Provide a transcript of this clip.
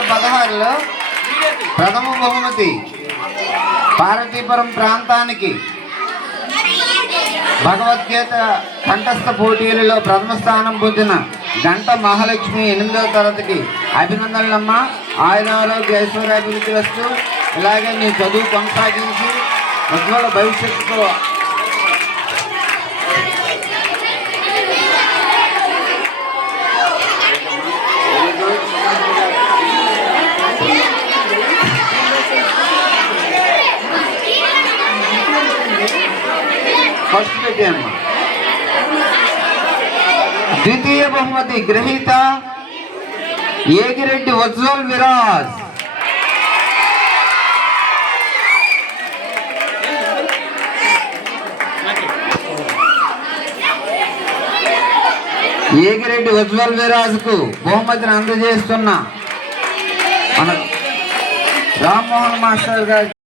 2016లో ప్రథమ బహుమతి పార్వతీపురం ప్రాంతానికి భగవద్గీత కంఠస్థ పోటీలలో ప్రథమ స్థానం పొందిన గంట మహాలక్ష్మి 8వ తరగతికి అభినందనలమ్మ. ఆయురారోగ్య ఐశ్వర్యాభివృద్ధి వస్తూ ఇలాగే మీ చదువు కొనసాగించి ఉజ్వల భవిష్యత్తుతో ఫస్ట్ పెట్టామ్మా. ద్వితీయ బహుమతి గ్రహీత ఏగిరెడ్డి ఉజ్వల్ విరాజ్. ఏగిరెడ్డి ఉజ్వల్ విరాజ్ కు బహుమతిని అందజేస్తున్న మన రామ్మోహన్ మాస్టర్ గారు